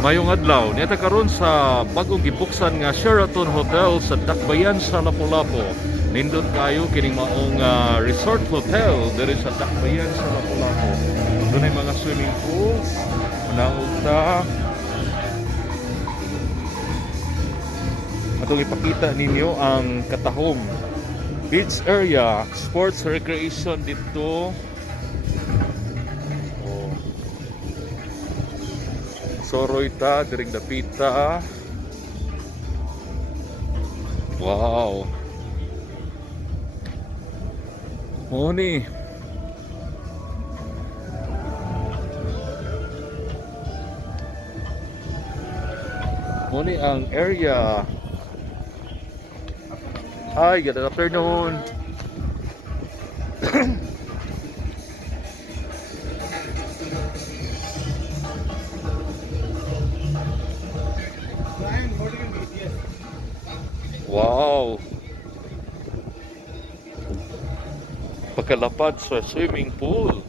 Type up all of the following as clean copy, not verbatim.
Mayong adlaw niya karon sa bagong gibuksan nga Sheraton Hotel sa Dakbayan sa Lapu-Lapu. Nindot kayo kining maong resort hotel diri sa Dakbayan sa Lapu-Lapu. Dunay mga swimming pools, naugta. Atong ipakita ninyo ang katahong beach area, sports recreation dito. Soroy ta, diring dapita. Wow. Muni. Muni ang area. Hi, good afternoon. Wow. Pagkalapad sa swimming pool.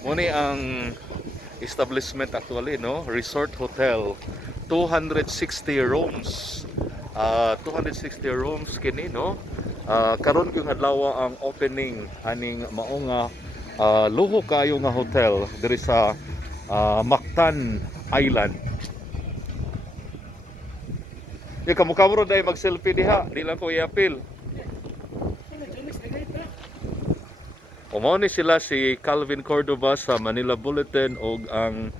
Muna ang establishment actually, no? Resort hotel. 260 rooms. 260 rooms kini, no? Karon yung adlaw ang opening aning mao nga luho kayo nga hotel diri sa Mactan Island. Yung kamukha dahil mag-selfie diha, di lang ko i-appeal. Umoni sila si Calvin Cordoba sa Manila Bulletin o ang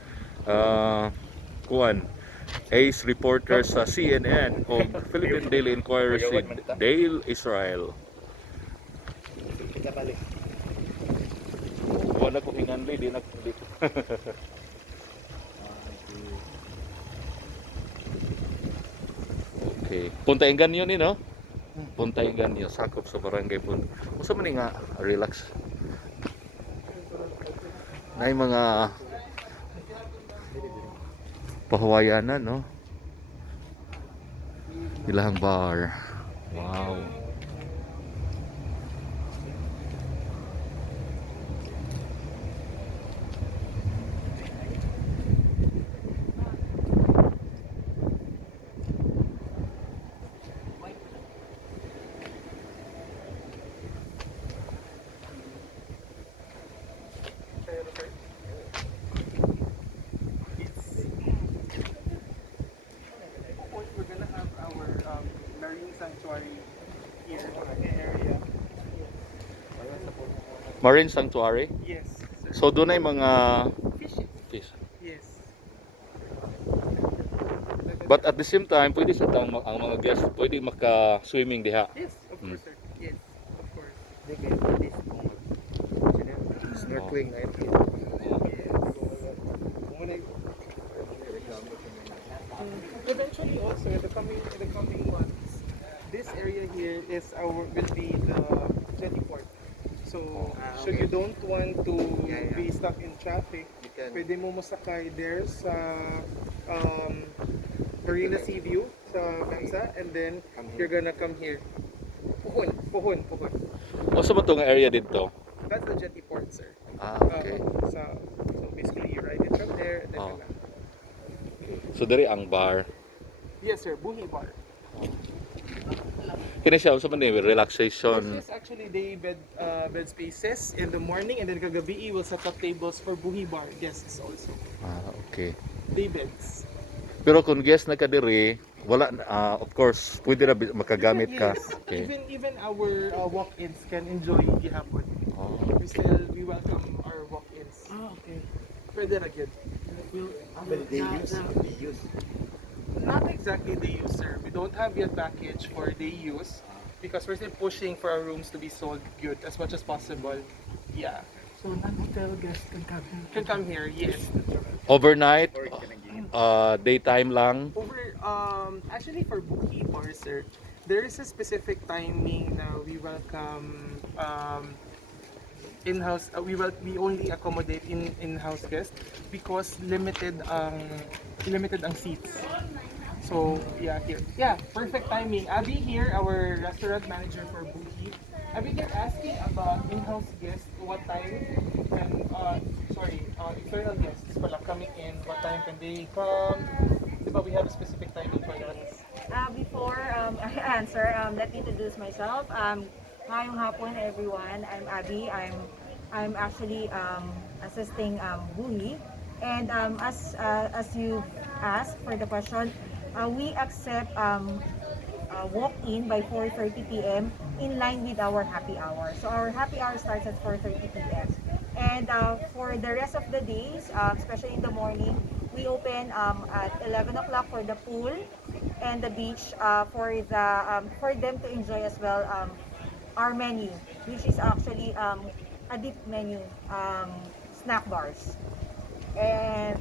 ace reporter sa CNN o Philippine Daily Inquirer si Dale Israel. Wala ko hinganli, di na dito. Okay. Punta Engaño ni, no? Punta Engaño, sakop sa barangay Punta. Usa man nga relax. Nay mga pahawayanan, no? Ilahang bar. Wow. Marine Sanctuary? Yes. So doon ay mga fish. Yes. But at the same time, pwede sa ang mga guests pwede maka-swimming diha. Yes, of course, sir. Yes, of course. Snorkeling na yun. Eventually also in the coming months, this area here will be the jetty port. So, should you don't want to be stuck in traffic, pwede mo masakay there sa Marina Sea View sa Bansa, and then you're gonna come here. Puhon. O sa ba itong area dito? That's the jetty port, sir. Okay. So basically you ride it from there, and then Oh. So diri ang bar. yes, sir, buhi bar. Kini siya sa man relaxation. This is actually day bed spaces in the morning, and then kagabi we'll set up tables for buhi bar guests also. Okay. Day beds. Pero kung guest na ka diri, wala of course pwede na makagamit ka. Yes. Okay. Even our walk-ins can enjoy gihapon. Oh. We welcome our walk-ins. Okay. Pwede ra gyud. They use. Not exactly day use, sir. We don't have yet package for day use because we're still pushing for our rooms to be sold good as much as possible. Yeah. So non-hotel guests can come here. Can come here, yes. Overnight, daytime lang. Actually for buhi bar, sir, there is a specific timing na we welcome in-house. We only accommodate in-house guests because limited ang seats. So yeah, here. Yeah, perfect timing. Abby here, our restaurant manager for Buhi. Abby, they're asking about in-house guests, what time, and external guests pala coming in, what time can they come? Diba, we have a specific timing for that. Before I answer, let me introduce myself. Ngayong hapon, everyone. I'm Abby. I'm actually assisting Bui. And as you asked for the question, we accept walk-in by 4:30 p.m. in line with our happy hour. So our happy hour starts at 4:30 p.m. And for the rest of the days, especially in the morning, we open at 11 o'clock for the pool and the beach for them to enjoy as well our menu, which is actually a deep menu, snack bars. And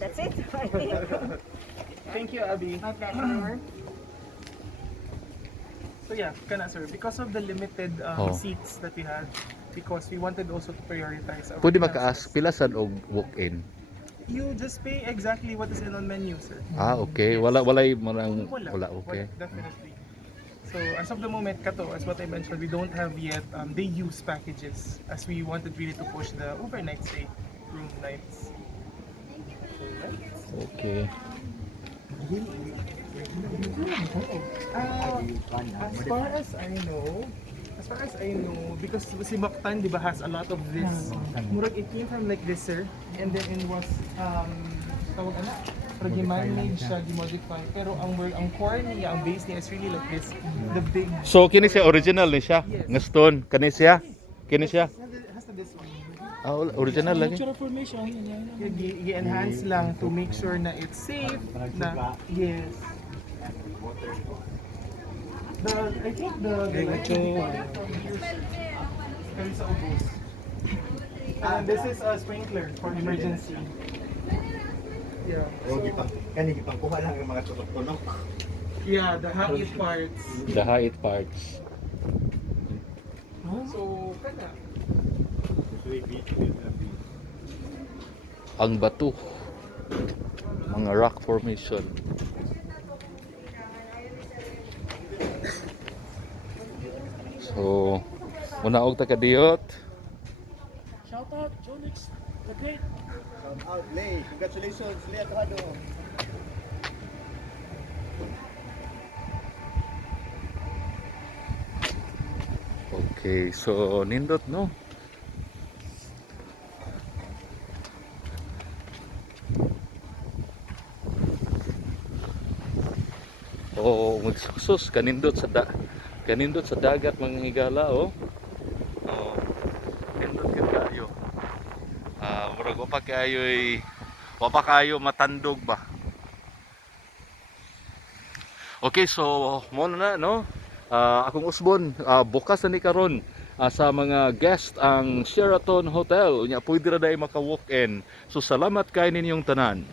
that's it, I think. Thank you, Abby. My pleasure. So yeah, kana sir, because of the limited seats that we had, because we wanted also to prioritize our Pwede finances. maka-ask pilasan og walk-in. You just pay exactly what is in on menu, sir. Okay. Yes. Walay marang wala, okay. Definitely. So as of the moment, kato, as what I mentioned, we don't have yet day use packages, as we wanted really to push the overnight stay room nights. Okay. As far as I know, because si Mactan, di ba, has a lot of this. Murag, it came from like this, sir, and then it was tawag ana, pero gi-manage siya, gi-modify. Pero ang core niya, ang base niya is really like this, the big. So kini siya original ni siya. Nga stone kani siya. Kini siya. Has this one. Original lagi. Natural formation. I-enhance lang to make sure na it's safe. Na, yes. I think the sa ubos. This is a sprinkler for emergency. Yeah. O, gipang kuha lang yung mga tunog-tunog. Yeah, the high parts. The height parts. So, kana. Ang bato. Mga rock formation. So, muna og takadiyot. Shout out, Jonix, the great. Shout out, Lay. Congratulations, Lay Atahado. Okay, so nindot no. Oh, magsuksos kanindot sa dagat mga higala oh. Oh. Nindot kayo. Murag wa pa kayo matandog ba. Okay, so mo na no. Akong usbon, bukas na ni karon sa mga guest ang Sheraton Hotel. Unya pwede ra day maka walk-in. So salamat kay ninyong tanan.